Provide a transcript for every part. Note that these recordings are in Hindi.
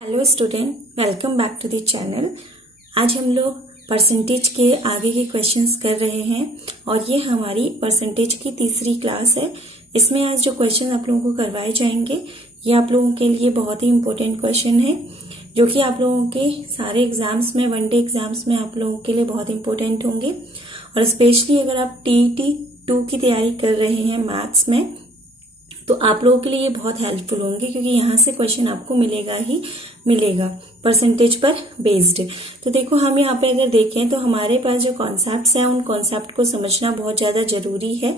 Hello student, welcome back to the channel. आज हम लोग परसेंटेज के आगे के क्वेश्चंस कर रहे हैं और ये हमारी परसेंटेज की तीसरी क्लास है। इसमें आज जो क्वेश्चन आप लोगों को करवाए जाएंगे ये आप लोगों के लिए बहुत ही इम्पोर्टेंट क्वेश्चन है, जो कि आप लोगों के सारे एग्जाम्स में, वनडे एग्जाम्स में आप लोगों के लिए बहुत इंपॉर्टेंट होंगे। और स्पेशली अगर आप TET 2 की तैयारी कर रहे हैं मैथ्स में, तो आप लोगों के लिए ये बहुत हेल्पफुल होंगे, क्योंकि यहाँ से क्वेश्चन आपको मिलेगा ही मिलेगा परसेंटेज पर बेस्ड। तो देखो, हम यहाँ पे अगर देखें तो हमारे पास जो कॉन्सेप्ट्स हैं उन कॉन्सेप्ट को समझना बहुत ज्यादा जरूरी है।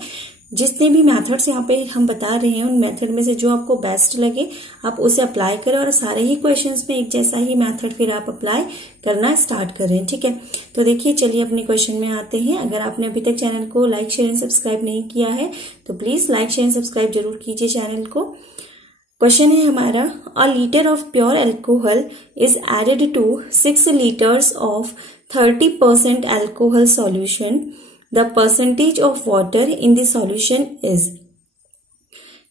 जितने भी मेथड्स यहाँ पे हम बता रहे हैं उन मेथड में से जो आपको बेस्ट लगे आप उसे अप्लाई करें, और सारे ही क्वेश्चंस में एक जैसा ही मेथड फिर आप अप्लाई करना स्टार्ट करें। ठीक है, तो देखिए, चलिए अपने क्वेश्चन में आते हैं। अगर आपने अभी तक चैनल को लाइक, शेयर एंड सब्सक्राइब नहीं किया है तो please like, share and subscribe जरूर कीजिए चैनल को। क्वेश्चन है हमारा, a litre of pure alcohol is added to 6 liters of 30% alcohol solution. The percentage of water in the solution is।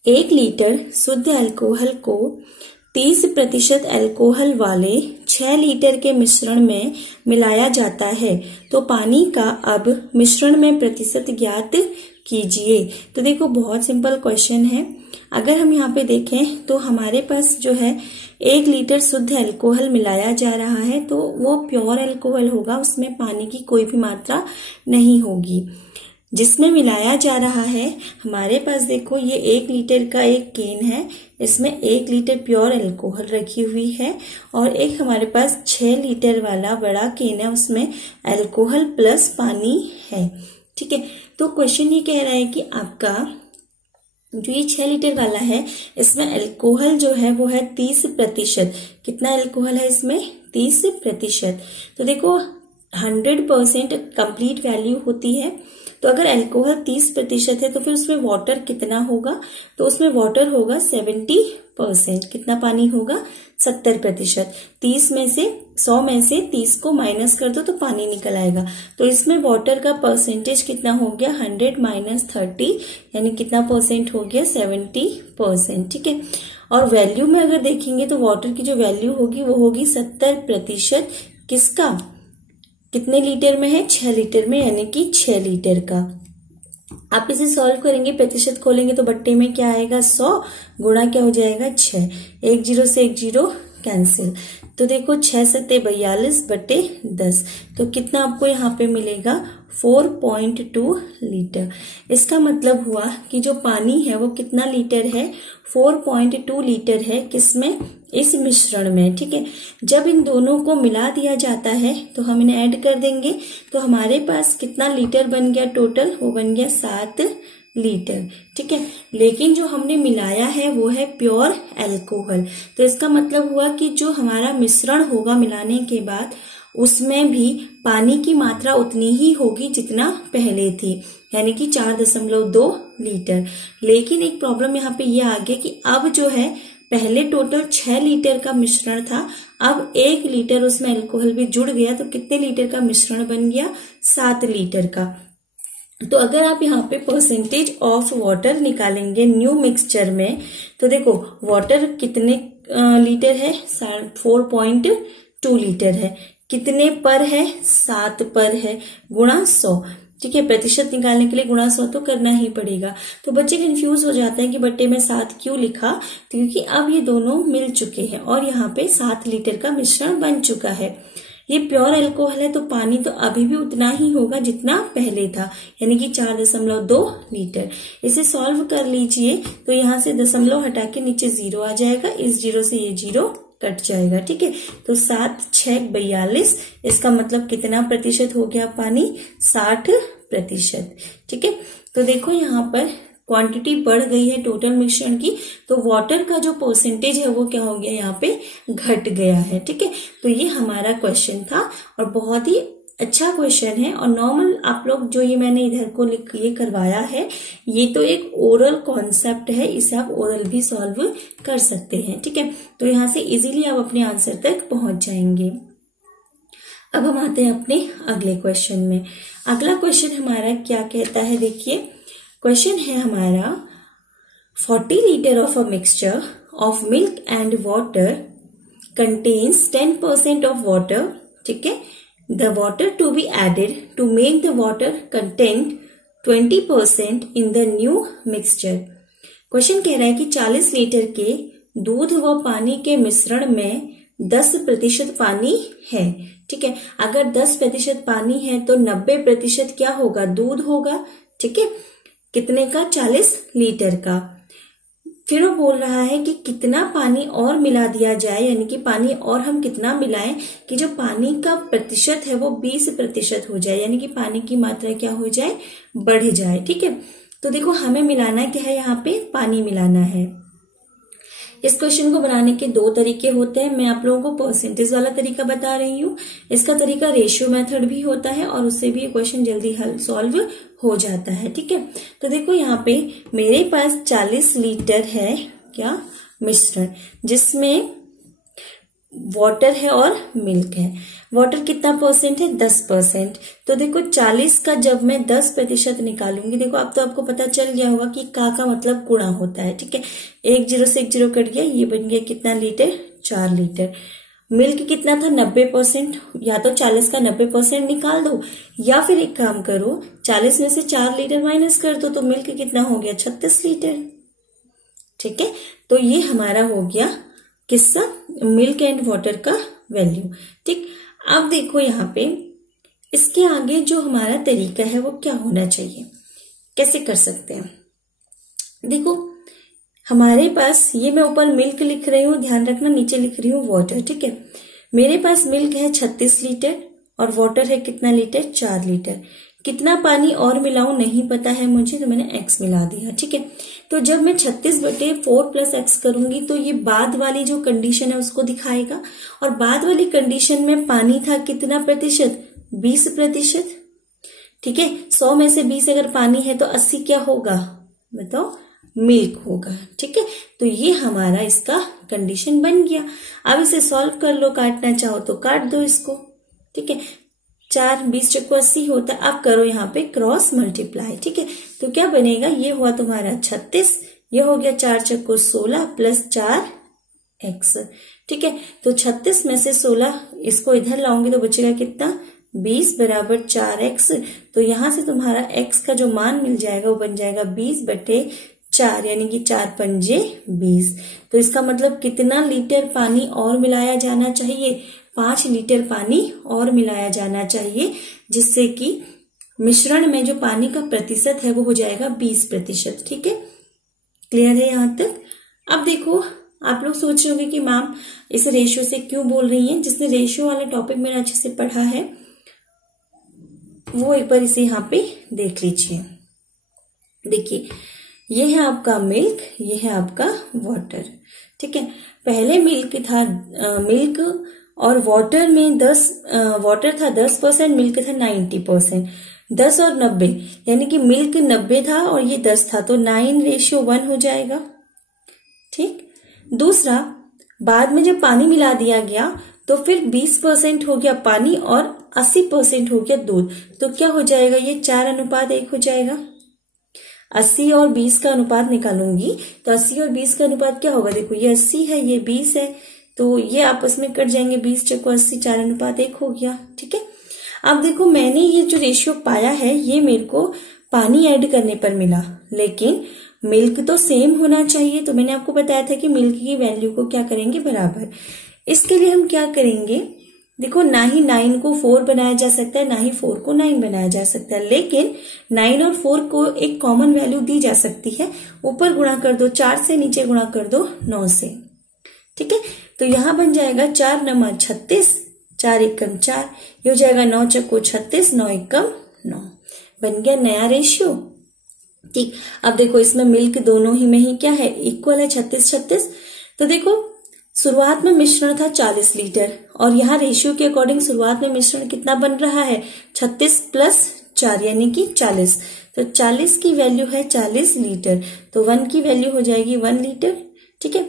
1 litre शुद्ध अल्कोहल को 30% अल्कोहल वाले 6 लीटर के मिश्रण में मिलाया जाता है, तो पानी का अब मिश्रण में प्रतिशत ज्ञात कीजिए। तो देखो, बहुत सिंपल क्वेश्चन है। अगर हम यहाँ पे देखें तो हमारे पास जो है 1 लीटर शुद्ध अल्कोहल मिलाया जा रहा है, तो वो प्योर अल्कोहल होगा, उसमें पानी की कोई भी मात्रा नहीं होगी। जिसमें मिलाया जा रहा है हमारे पास, देखो ये 1 लीटर का एक केन है, इसमें 1 लीटर प्योर अल्कोहल रखी हुई है, और एक हमारे पास 6 लीटर वाला बड़ा केन है, उसमें अल्कोहल प्लस पानी है। ठीक है, तो क्वेश्चन ये कह रहा है कि आपका जो ये 6 लीटर वाला है इसमें अल्कोहल जो है वो है 30%। कितना अल्कोहल है इसमें? 30%। तो देखो, 100% कंप्लीट वैल्यू होती है, तो अगर अल्कोहल 30% है तो फिर उसमें वाटर कितना होगा? तो उसमें वाटर होगा 70%। कितना पानी होगा? 70%। 30 में से 100 में से 30 को माइनस कर दो तो पानी निकल आएगा। तो इसमें वाटर का परसेंटेज कितना हो गया? 100 - 30, यानी कितना परसेंट हो गया? 70%। ठीक है, और वैल्यू में अगर देखेंगे तो वाटर की जो वैल्यू होगी वो होगी 70%। किसका? कितने लीटर में है? 6 लीटर में, यानी कि 6 लीटर का। आप इसे सॉल्व करेंगे, प्रतिशत खोलेंगे तो बट्टे में क्या आएगा? 100 गुणा क्या हो जाएगा? 6। 1 0 से 1 0 कैंसिल। तो देखो, 6 सत्ते 42 बटे 10, तो कितना आपको यहाँ पे मिलेगा? 4.2 लीटर। इसका मतलब हुआ कि जो पानी है वो कितना लीटर है? 4.2 लीटर है। किसमें? इस मिश्रण में। ठीक है, जब इन दोनों को मिला दिया जाता है तो हम इन्हें ऐड कर देंगे, तो हमारे पास कितना लीटर बन गया टोटल? वो बन गया 7 लीटर। ठीक है, लेकिन जो हमने मिलाया है वो है प्योर अल्कोहल, तो इसका मतलब हुआ कि जो हमारा मिश्रण होगा मिलाने के बाद उसमें भी पानी की मात्रा उतनी ही होगी जितना पहले थी, यानी कि 4.2 लीटर। लेकिन एक प्रॉब्लम यहाँ पे ये आ गया कि अब जो है, पहले टोटल 6 लीटर का मिश्रण था, अब 1 लीटर उसमें अल्कोहल भी जुड़ गया, तो कितने लीटर का मिश्रण बन गया? 7 लीटर का। तो अगर आप यहाँ पे परसेंटेज ऑफ वाटर निकालेंगे न्यू मिक्सचर में, तो देखो वाटर कितने लीटर है? 4.2 लीटर है। कितने पर है? 7 पर है, गुणा 100। ठीक है, प्रतिशत निकालने के लिए गुणा 100 तो करना ही पड़ेगा। तो बच्चे कंफ्यूज हो जाते हैं कि बट्टे में 7 क्यों लिखा, क्योंकि अब ये दोनों मिल चुके हैं और यहाँ पे 7 लीटर का मिश्रण बन चुका है। ये प्योर अल्कोहल है, तो पानी तो अभी भी उतना ही होगा जितना पहले था, यानी कि 4.2 लीटर। इसे सॉल्व कर लीजिए, तो यहाँ से दशमलव हटा के नीचे 0 आ जाएगा, इस 0 से ये 0 कट जाएगा। ठीक है, तो 7 6 42, इसका मतलब कितना प्रतिशत हो गया पानी? 60%। ठीक है, तो देखो यहाँ पर क्वांटिटी बढ़ गई है टोटल मिश्रण की, तो वाटर का जो परसेंटेज है वो क्या हो गया? यहाँ पे घट गया है। ठीक है, तो ये हमारा क्वेश्चन था और बहुत ही अच्छा क्वेश्चन है। और नॉर्मल आप लोग जो ये मैंने इधर को ये करवाया है, ये तो एक ओरल कॉन्सेप्ट है, इसे आप ओरल भी सॉल्व कर सकते हैं। ठीक है, तो यहाँ से इजीली आप अपने आंसर तक पहुंच जाएंगे। अब हम आते हैं अपने अगले क्वेश्चन में। अगला क्वेश्चन हमारा क्या कहता है? देखिए, क्वेश्चन है हमारा, 40 litre of a mixture of milk and water contains 10% of water, ठीक है, the water to be added to make the water content 20% in the new mixture. Question कह रहा है कि 40 लीटर के दूध व पानी के मिश्रण में 10% पानी है, ठीक है। अगर 10% पानी है तो 90% क्या होगा, दूध होगा, ठीक है। कितने का, 40 लीटर का। फिर वो बोल रहा है कि कितना पानी और मिला दिया जाए, यानी कि पानी और हम कितना मिलाएं कि जो पानी का प्रतिशत है वो 20% हो जाए, यानी कि पानी की मात्रा क्या हो जाए, बढ़ जाए, ठीक है। तो देखो हमें मिलाना क्या है, यहाँ पे पानी मिलाना है। इस क्वेश्चन को बनाने के दो तरीके होते हैं। मैं आप लोगों को परसेंटेज वाला तरीका बता रही हूँ। इसका तरीका रेशियो मेथड भी होता है और उससे भी क्वेश्चन जल्दी हल सॉल्व हो जाता है, ठीक है। तो देखो यहाँ पे मेरे पास 40 लीटर है क्या, मिश्रण, जिसमें वाटर है और मिल्क है। वाटर कितना परसेंट है, 10%। तो देखो 40 का जब मैं 10% निकालूंगी, देखो अब तो आपको पता चल गया होगा कि का मतलब गुणा होता है, ठीक है। 1 0 से 1 0 कट गया, ये बन गया कितना लीटर, 4 लीटर। मिल्क कितना था, 90%। या तो 40 का 90% निकाल दो, या फिर एक काम करो 40 में से 4 लीटर माइनस कर दो, तो मिल्क कितना हो गया, 36 लीटर, ठीक है। तो ये हमारा हो गया किस्सा मिल्क एंड वाटर का वैल्यू, ठीक। अब देखो यहाँ पे इसके आगे जो हमारा तरीका है वो क्या होना चाहिए, कैसे कर सकते हैं। देखो हमारे पास ये मैं ऊपर मिल्क लिख रही हूँ, ध्यान रखना नीचे लिख रही हूँ वाटर, ठीक है। मेरे पास मिल्क है 36 लीटर और वाटर है कितना लीटर, 4 लीटर। कितना पानी और मिलाऊं नहीं पता है मुझे, तो मैंने x मिला दिया, ठीक है। तो जब मैं 36/4 + x करूंगी तो ये बाद वाली जो कंडीशन है उसको दिखाएगा, और बाद वाली कंडीशन में पानी था कितना प्रतिशत, 20%, ठीक है। 100 में से 20 अगर पानी है तो 80 क्या होगा, बताओ, मिल्क होगा, ठीक है। तो ये हमारा इसका कंडीशन बन गया। अब इसे सॉल्व कर लो, काटना चाहो तो काट दो इसको, ठीक है। 4 20 × 80 होता है। अब करो यहाँ पे क्रॉस मल्टीप्लाई, ठीक है। तो क्या बनेगा, ये हुआ तुम्हारा 36, ये हो गया 4 × 16 + 4x, ठीक है। तो 36 में से 16 इसको इधर लाऊंगी तो बचेगा कितना, 20 = 4x। तो यहां से तुम्हारा x का जो मान मिल जाएगा वो बन जाएगा 20/4, यानी कि 4 पंजे 20। तो इसका मतलब कितना लीटर पानी और मिलाया जाना चाहिए, 5 लीटर पानी और मिलाया जाना चाहिए, जिससे कि मिश्रण में जो पानी का प्रतिशत है वो हो जाएगा 20%, ठीक है। क्लियर है यहाँ तक। अब देखो आप लोग सोच रहे होंगे कि मैम इस रेशियो से क्यों बोल रही हैं। जिसने रेशियो वाला टॉपिक मैंने अच्छे से पढ़ा है वो एक बार इसे यहाँ पे देख लीजिए। देखिए ये है आपका मिल्क, ये है आपका वाटर, ठीक है। पहले मिल्क था, मिल्क और वाटर में वाटर था 10%, मिल्क था 90%। 10 और 90 यानी कि मिल्क 90 था और ये 10 था, तो 9:1 हो जाएगा, ठीक। दूसरा, बाद में जब पानी मिला दिया गया तो फिर 20% हो गया पानी और 80% हो गया दूध, तो क्या हो जाएगा, ये 4:1 हो जाएगा। 80 और 20 का अनुपात निकालूंगी तो 80 और 20 का अनुपात क्या होगा, देखो ये 80 है, ये 20 है, तो ये आपस में कट जाएंगे, 20 × 80 4:1 हो गया, ठीक है। अब देखो मैंने ये जो रेशियो पाया है ये मेरे को पानी ऐड करने पर मिला, लेकिन मिल्क तो सेम होना चाहिए। तो मैंने आपको बताया था कि मिल्क की वैल्यू को क्या करेंगे, बराबर। इसके लिए हम क्या करेंगे, देखो ना ही 9 को 4 बनाया जा सकता है, ना ही 4 को 9 बनाया जा सकता है, लेकिन 9 और 4 को एक कॉमन वैल्यू दी जा सकती है। ऊपर गुणा कर दो 4 से, नीचे गुणा कर दो 9 से, ठीक है। तो यहां बन जाएगा 4 9 36, 4 एकम 4, ये हो जाएगा 9 × 36, 9 एकम 9, बन गया नया रेशियो, ठीक। अब देखो इसमें मिल्क दोनों ही में ही क्या है, इक्वल है, 36 36। तो देखो शुरुआत में मिश्रण था 40 लीटर और यहाँ रेशियो के अकॉर्डिंग शुरुआत में मिश्रण कितना बन रहा है, 36 + 4 यानी कि 40। तो 40 की वैल्यू है 40 लीटर, तो 1 की वैल्यू हो जाएगी 1 लीटर, ठीक है।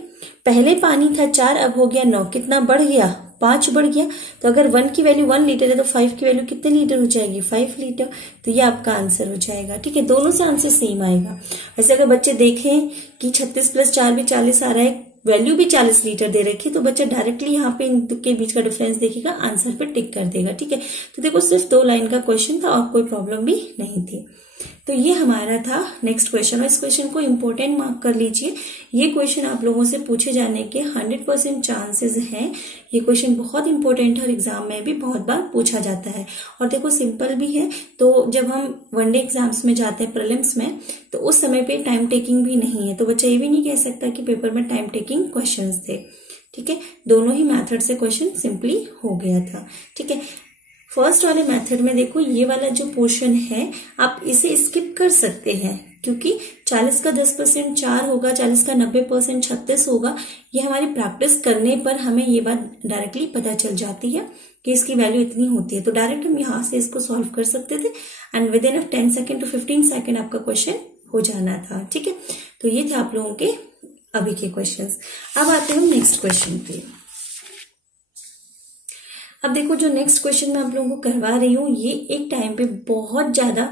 पहले पानी था 4, अब हो गया 9, कितना बढ़ गया, 5 बढ़ गया। तो अगर 1 की वैल्यू 1 लीटर है तो 5 की वैल्यू कितने लीटर हो जाएगी, 5 लीटर। तो ये आपका आंसर हो जाएगा, ठीक है। दोनों से आंसर सेम आएगा। वैसे अगर बच्चे देखें कि 36 + 4 भी 40 आ रहा है, वैल्यू भी 40 लीटर दे रखी है, तो बच्चा डायरेक्टली यहाँ पे इनके बीच का डिफरेंस देखेगा, आंसर पे टिक कर देगा। ठीक है, तो देखो सिर्फ 2 लाइन का क्वेश्चन था और कोई प्रॉब्लम भी नहीं थी। तो ये हमारा था नेक्स्ट क्वेश्चन, और इस क्वेश्चन को इंपॉर्टेंट मार्क कर लीजिए। ये क्वेश्चन आप लोगों से पूछे जाने के 100% चांसेस हैं। ये क्वेश्चन बहुत इंपॉर्टेंट है और एग्जाम में भी बहुत बार पूछा जाता है। और देखो सिंपल भी है, तो जब हम वनडे एग्जाम्स में जाते हैं प्रीलिम्स में, तो उस समय पे टाइम टेकिंग भी नहीं है, तो बच्चा ये भी नहीं कह सकता कि पेपर में टाइम टेकिंग क्वेश्चन थे। ठीक है, दोनों ही मेथड से क्वेश्चन सिंपली हो गया था। ठीक है, फर्स्ट वाले मेथड में देखो ये वाला जो पोर्शन है आप इसे स्किप कर सकते हैं, क्योंकि 40 का 10% 4 होगा, 40 का 90% 36 होगा। ये हमारी प्रैक्टिस करने पर हमें ये बात डायरेक्टली पता चल जाती है कि इसकी वैल्यू इतनी होती है, तो डायरेक्ट हम यहाँ से इसको सॉल्व कर सकते थे and within 10 second to 15 second आपका क्वेश्चन हो जाना था। ठीक है, तो ये थे आप लोगों के अभी के क्वेश्चंस। अब आते हैं हम नेक्स्ट क्वेश्चन पे। अब देखो जो नेक्स्ट क्वेश्चन मैं आप लोगों को करवा रही हूँ, ये एक टाइम पे बहुत ज्यादा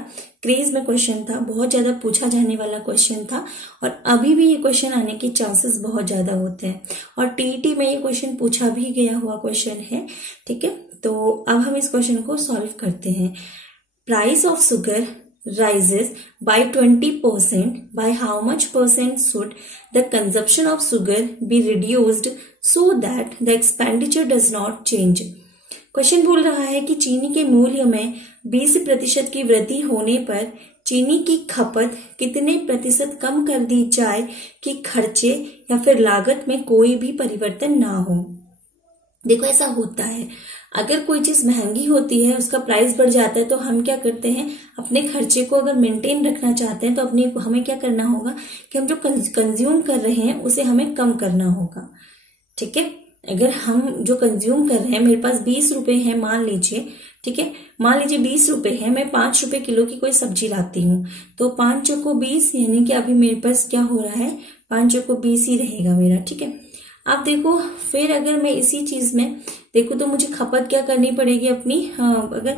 क्रेज में क्वेश्चन था, बहुत ज्यादा पूछा जाने वाला क्वेश्चन था, और अभी भी ये क्वेश्चन आने के चांसेस बहुत ज्यादा होते हैं, और टीईटी में ये क्वेश्चन पूछा भी गया हुआ क्वेश्चन है। ठीक है, तो अब हम इस क्वेश्चन को सॉल्व करते हैं। Price of sugar rises by 20%, by how much percent should the consumption of sugar be reduced so that the expenditure does not change? Question बोल रहा है कि चीनी के मूल्य में 20% की वृद्धि होने पर चीनी की खपत कितने प्रतिशत कम कर दी जाए कि खर्चे या फिर लागत में कोई भी परिवर्तन ना हो। देखो ऐसा होता है, अगर कोई चीज महंगी होती है, उसका प्राइस बढ़ जाता है, तो हम क्या करते हैं, अपने खर्चे को अगर मेंटेन रखना चाहते हैं तो हमें क्या करना होगा कि हम जो कंज्यूम कर रहे हैं उसे हमें कम करना होगा। ठीक है, अगर हम जो कंज्यूम कर रहे हैं, मेरे पास 20 रुपए है मान लीजिए, ठीक है, मान लीजिए 20 रुपए है, मैं 5 रुपए किलो की कोई सब्जी लाती हूँ, तो 5 चौको 20, यानी कि अभी मेरे पास क्या हो रहा है, 5 चौको 20 ही रहेगा मेरा। ठीक है, अब देखो फिर अगर मैं इसी चीज में देखो तो मुझे खपत क्या करनी पड़ेगी अपनी, अगर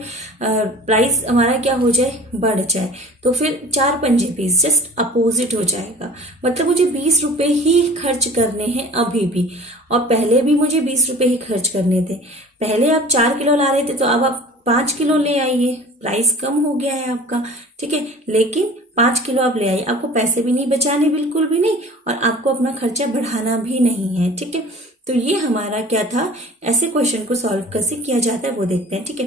प्राइस हमारा क्या हो जाए, बढ़ जाए, तो फिर 4 पंजे 20 जस्ट अपोजिट हो जाएगा। मतलब मुझे 20 रुपए ही खर्च करने हैं अभी भी, और पहले भी मुझे 20 रुपए ही खर्च करने थे। पहले आप 4 किलो ला रहे थे, तो अब आप 5 किलो ले आइए, प्राइस कम हो गया है आपका। ठीक है, लेकिन 5 किलो आप ले आइए, आपको पैसे भी नहीं बचाने, बिल्कुल भी नहीं, और आपको अपना खर्चा बढ़ाना भी नहीं है। ठीक है, तो ये हमारा क्या था, ऐसे क्वेश्चन को सॉल्व कैसे किया जाता है वो देखते हैं। ठीक है,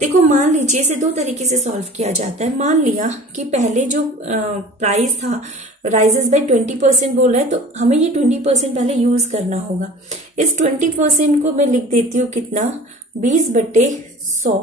देखो मान लीजिए इसे 2 तरीके से सॉल्व किया जाता है। मान लिया कि पहले जो प्राइस था राइजेस बाय 20% बोल रहा है, तो हमें ये 20% पहले यूज करना होगा। इस 20% को मैं लिख देती हूँ कितना, 20/100,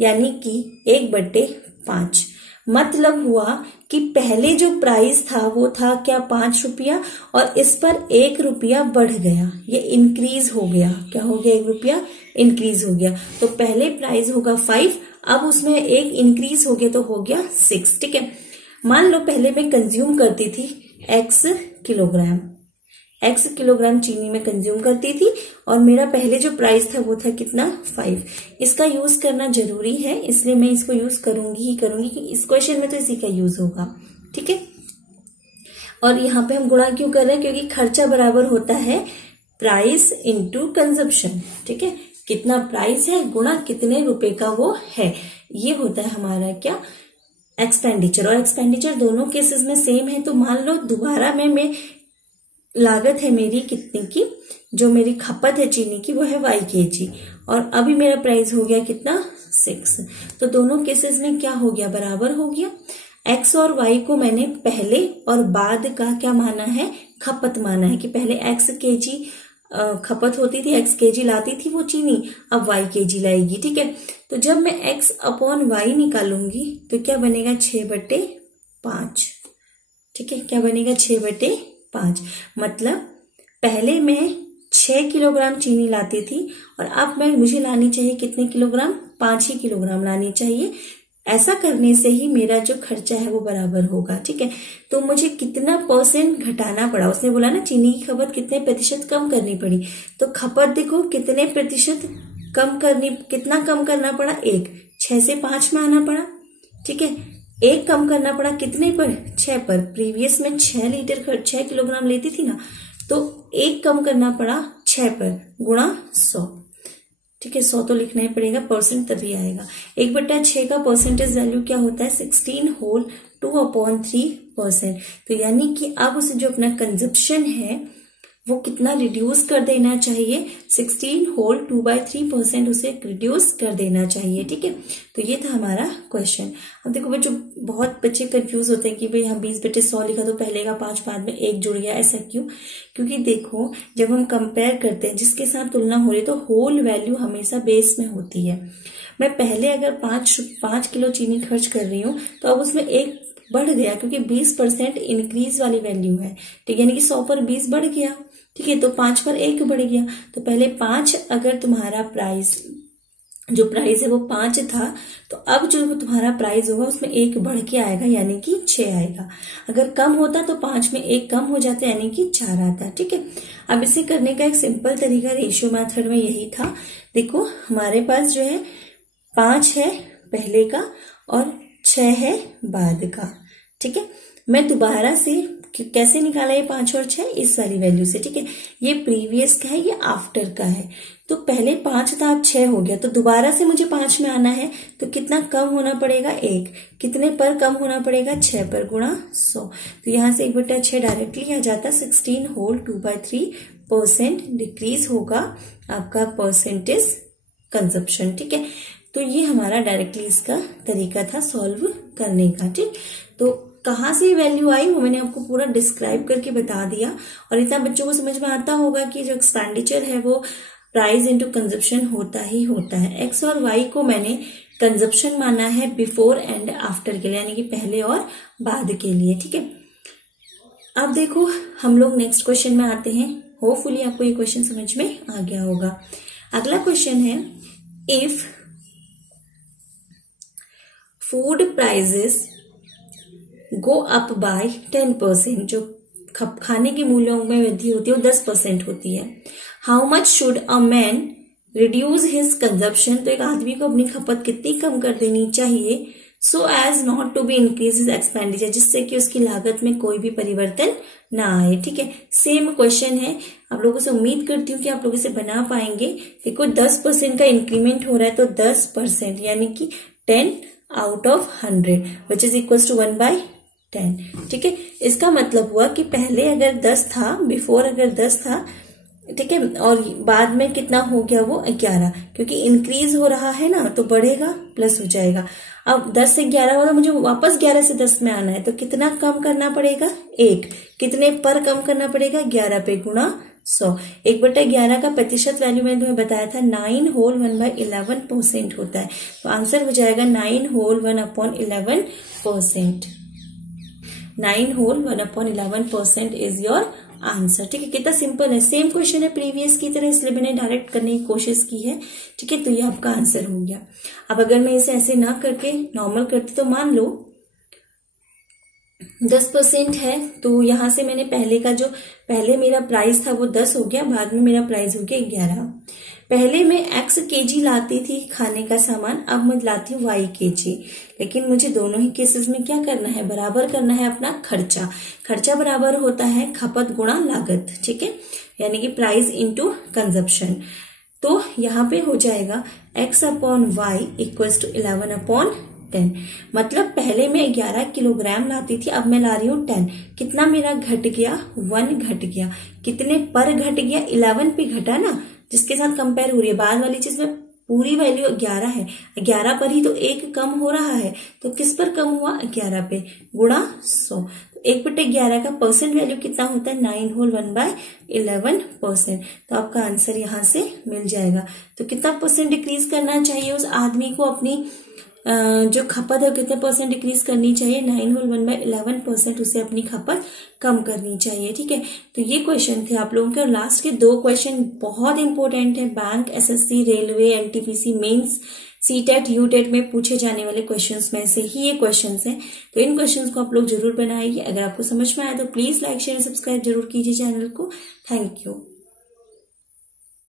यानी कि 1/5। मतलब हुआ कि पहले जो प्राइस था वो था क्या, 5 रुपया, और इस पर 1 रुपया बढ़ गया, ये इंक्रीज हो गया। क्या हो गया, 1 रुपया इंक्रीज हो गया। तो पहले प्राइस होगा 5, अब उसमें 1 इंक्रीज हो गया तो हो गया 6। ठीक है, मान लो पहले मैं कंज्यूम करती थी x किलोग्राम चीनी में कंज्यूम करती थी, और मेरा पहले जो प्राइस था वो था कितना, 5। इसका यूज करना जरूरी है, इसलिए मैं इसको यूज करूंगी ही करूंगी, कि इस क्वेश्चन में तो इसी का यूज होगा। ठीक है, और यहाँ पे हम गुणा क्यों कर रहे हैं, क्योंकि खर्चा बराबर होता है प्राइस इंटू कंजप्शन। ठीक है, कितना प्राइस है गुणा कितने रुपए का वो है, ये होता है हमारा क्या, एक्सपेंडिचर। और एक्सपेंडिचर दोनों केसेस में सेम है। तो मान लो दोबारा मैं लागत है मेरी कितने की, जो मेरी खपत है चीनी की वो है y kg, और अभी मेरा प्राइस हो गया कितना, 6। तो दोनों केसेस में क्या हो गया, बराबर हो गया। x और y को मैंने पहले और बाद का क्या माना है, खपत माना है, कि पहले x kg खपत होती थी, x kg लाती थी वो चीनी, अब y kg लाएगी। ठीक है, तो जब मैं x/y निकालूंगी तो क्या बनेगा, 6/5। ठीक है, क्या बनेगा, 6/5। मतलब पहले मैं 6 किलोग्राम चीनी लाती थी, और अब मुझे लानी चाहिए कितने किलोग्राम, 5 ही किलोग्राम लानी चाहिए। ऐसा करने से ही मेरा जो खर्चा है वो बराबर होगा। ठीक है, तो मुझे कितना परसेंट घटाना पड़ा, उसने बोला ना चीनी की खपत कितने प्रतिशत कम करनी पड़ी, तो खपत देखो कितने प्रतिशत कम करनी, कितना कम करना पड़ा, 1, 6 से 5 में आना पड़ा। ठीक है, 1 कम करना पड़ा कितने पर, 6 पर। प्रीवियस में 6 किलोग्राम लेती थी ना, तो एक कम करना पड़ा 6 पर गुणा 100। ठीक है, 100 तो लिखना ही पड़ेगा, परसेंट तभी आएगा। 1/6 का परसेंटेज वैल्यू क्या होता है? 16 होल 2/3%। तो यानी कि अब उसे जो अपना कंजप्शन है वो कितना रिड्यूस कर देना चाहिए? 16 होल 2/3% उसे रिड्यूस कर देना चाहिए। ठीक है, तो ये था हमारा क्वेश्चन। अब देखो बच्चों, बहुत बच्चे कंफ्यूज होते हैं कि भाई यहाँ 20/100 लिखा तो पहले का 5 बाद में 1 जुड़ गया, ऐसा क्यों? क्योंकि देखो जब हम कंपेयर करते हैं जिसके साथ तुलना हो रही है तो होल वैल्यू हमेशा बेस में होती है। मैं पहले अगर 5 किलो चीनी खर्च कर रही हूँ तो अब उसमें 1 बढ़ गया क्योंकि 20% इंक्रीज वाली वैल्यू है। ठीक है, यानी कि 100 पर 20 बढ़ गया। ठीक है, तो 5 पर 1 बढ़ गया। तो पहले 5 अगर तुम्हारा प्राइस जो प्राइस है वो 5 था, तो अब जो तुम्हारा प्राइस होगा उसमें 1 बढ़ के आएगा यानी कि 6 आएगा। अगर कम होता तो 5 में 1 कम हो जाता यानी कि 4 आता। ठीक है, अब इसे करने का एक सिंपल तरीका रेशियो मेथड में यही था। देखो हमारे पास जो है 5 है पहले का और 6 है बाद का। ठीक है, मैं दोबारा से कैसे निकाला ये 5 और 6? इस वाली वैल्यू से। ठीक है, ये प्रीवियस का है, ये आफ्टर का है। तो पहले 5 था, अब 6 हो गया, तो दोबारा से मुझे 5 में आना है तो कितना कम होना पड़ेगा? 1। कितने पर कम होना पड़ेगा? 6 पर गुणा 100। तो यहां से 1/6 डायरेक्टली आ जाता, 16 होल 2/3% डिक्रीज होगा आपका परसेंटेज कंजप्शन। ठीक है, तो ये हमारा डायरेक्टली इसका तरीका था सॉल्व करने का। ठीक, तो कहाँ से वैल्यू आई वो मैंने आपको पूरा डिस्क्राइब करके बता दिया, और इतना बच्चों को समझ में आता होगा कि जो एक्सपेंडिचर है वो प्राइस इनटू कंजप्शन होता ही होता है। एक्स और वाई को मैंने कंजप्शन माना है बिफोर एंड आफ्टर के लिए, यानी कि पहले और बाद के लिए। ठीक है, अब देखो हम लोग नेक्स्ट क्वेश्चन में आते हैं। होपफुली आपको ये क्वेश्चन समझ में आ गया होगा। अगला क्वेश्चन है, if food prices go up by 10%, जो खाने के मूल्यों में वृद्धि होती है वो 10% होती है। How much should a man reduce his consumption, तो एक आदमी को अपनी खपत कितनी कम कर देनी चाहिए, so as not to be increase his expenditure, जिससे कि उसकी लागत में कोई भी परिवर्तन ना आए। ठीक है, सेम क्वेश्चन है, आप लोगों से उम्मीद करती हूँ कि आप लोग इसे बना पाएंगे। देखो 10% का इंक्रीमेंट हो रहा है तो 10% यानी कि 10 out of 100 which is equal to 1/10। ठीक है, इसका मतलब हुआ कि पहले अगर 10 था, बिफोर अगर 10 था, ठीक है, और बाद में कितना हो गया वो 11, क्योंकि इंक्रीज हो रहा है ना तो बढ़ेगा प्लस हो जाएगा। अब 10 से 11 हुआ तो मुझे वापस 11 से 10 में आना है, तो कितना कम करना पड़ेगा? 1। कितने पर कम करना पड़ेगा? 11 पे गुणा 100। 1/11 का प्रतिशत वैल्यू मैंने तुम्हें बताया था 9 होल 1/11% होता है, तो आंसर हो जाएगा 9 whole 1/11%। 9 whole 1/11% is your answer. ठीक है, कितना सिंपल है। सेम क्वेश्चन है प्रीवियस की तरह, इसलिए मैंने डायरेक्ट करने की कोशिश की है। ठीक है, तो ये आपका आंसर हो गया। अब अगर मैं इसे ऐसे ना करके नॉर्मल करती तो मान लो 10% है, तो यहां से मैंने पहले मेरा प्राइस था वो 10 हो गया, बाद में मेरा प्राइस हो गया 11। पहले मैं x kg लाती थी खाने का सामान, अब मैं लाती हूँ y kg, लेकिन मुझे दोनों ही केसेस में क्या करना है? बराबर करना है अपना खर्चा। खर्चा बराबर होता है खपत गुणा लागत। ठीक है, यानी कि प्राइस इंटू कंजप्शन। तो यहाँ पे हो जाएगा x/y इक्वल्स टू 11/10। मतलब पहले मैं 11 किलोग्राम लाती थी, अब मैं ला रही हूँ 10। कितना मेरा घट गया? 1 घट गया। कितने पर घट गया? 11 पे घटा ना, जिसके साथ कंपेयर हो रही है। बाद वाली चीज में पूरी वैल्यू 11 है, 11 पर ही तो 1 कम हो रहा है, तो किस पर कम हुआ? 11 पे गुणा 100। तो 1/11 का परसेंट वैल्यू कितना होता है? 9 होल 1/11%। तो आपका आंसर यहां से मिल जाएगा। तो कितना परसेंट डिक्रीज करना चाहिए उस आदमी को? अपनी जो खपत है कितने परसेंट डिक्रीज करनी चाहिए? 9 होल 1/11% उसे अपनी खपत कम करनी चाहिए। ठीक है, तो ये क्वेश्चन थे आप लोगों के। और लास्ट के 2 क्वेश्चन बहुत इंपॉर्टेंट है। Bank, SSC, railway, NTPC mains, CTET, UTET में पूछे जाने वाले क्वेश्चंस में से ही ये क्वेश्चंस हैं। तो इन क्वेश्चंस को आप लोग जरूर बनाइए। अगर आपको समझ में आया तो प्लीज लाइक, शेयर, सब्सक्राइब जरूर कीजिए चैनल को। Thank you.